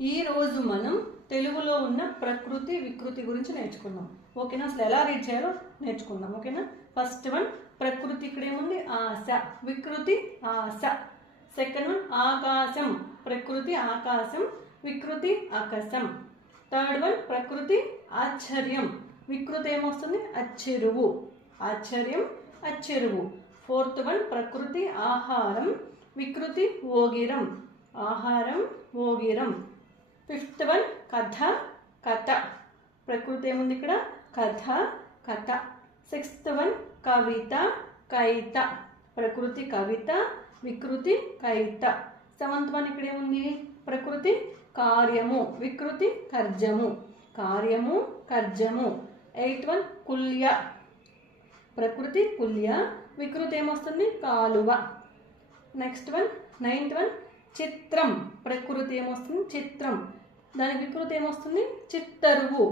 ఈరోజు మనం తెలుగులో ఉన్న ప్రకృతి వికృతి గురించి నేర్చుకుందాం. ఓకేనా? అసలు ఎలా రీడ్ చేయాలో నేర్చుకుందాం. ఓకేనా? ఫస్ట్ వన్ ప్రకృతి, ఇక్కడ ఏముంది ఆశ, వికృతి ఆశ. సెకండ్ వన్ ఆకాశం, ప్రకృతి ఆకాశం, వికృతి ఆకాశం. థర్డ్ వన్ ప్రకృతి ఆశ్చర్యం, వికృతి ఏమొస్తుంది అచ్చెరువు, ఆశ్చర్యం అచ్చెరువు. ఫోర్త్ వన్ ప్రకృతి ఆహారం, వికృతి ఓగిరం, ఆహారం ఓగిరం. ఫిఫ్త్ వన్ కథ కథ, ప్రకృతి ఏముంది ఇక్కడ కథ కథ. సిక్స్త్ వన్ కవిత కైత, ప్రకృతి కవిత, వికృతి కైత. సెవెంత్ వన్ ఇక్కడ ఏముంది ప్రకృతి కార్యము, వికృతి కర్జము, కార్యము కర్జము. ఎయిత్ వన్ కుల్య, ప్రకృతి కుల్య, వికృతి ఏమొస్తుంది కాలువ. నెక్స్ట్ వన్ నైన్త్ వన్ చిత్రం, ప్రకృతి ఏమొస్తుంది చిత్రం, దాని వికృతి ఏమొస్తుంది చిత్తరువు.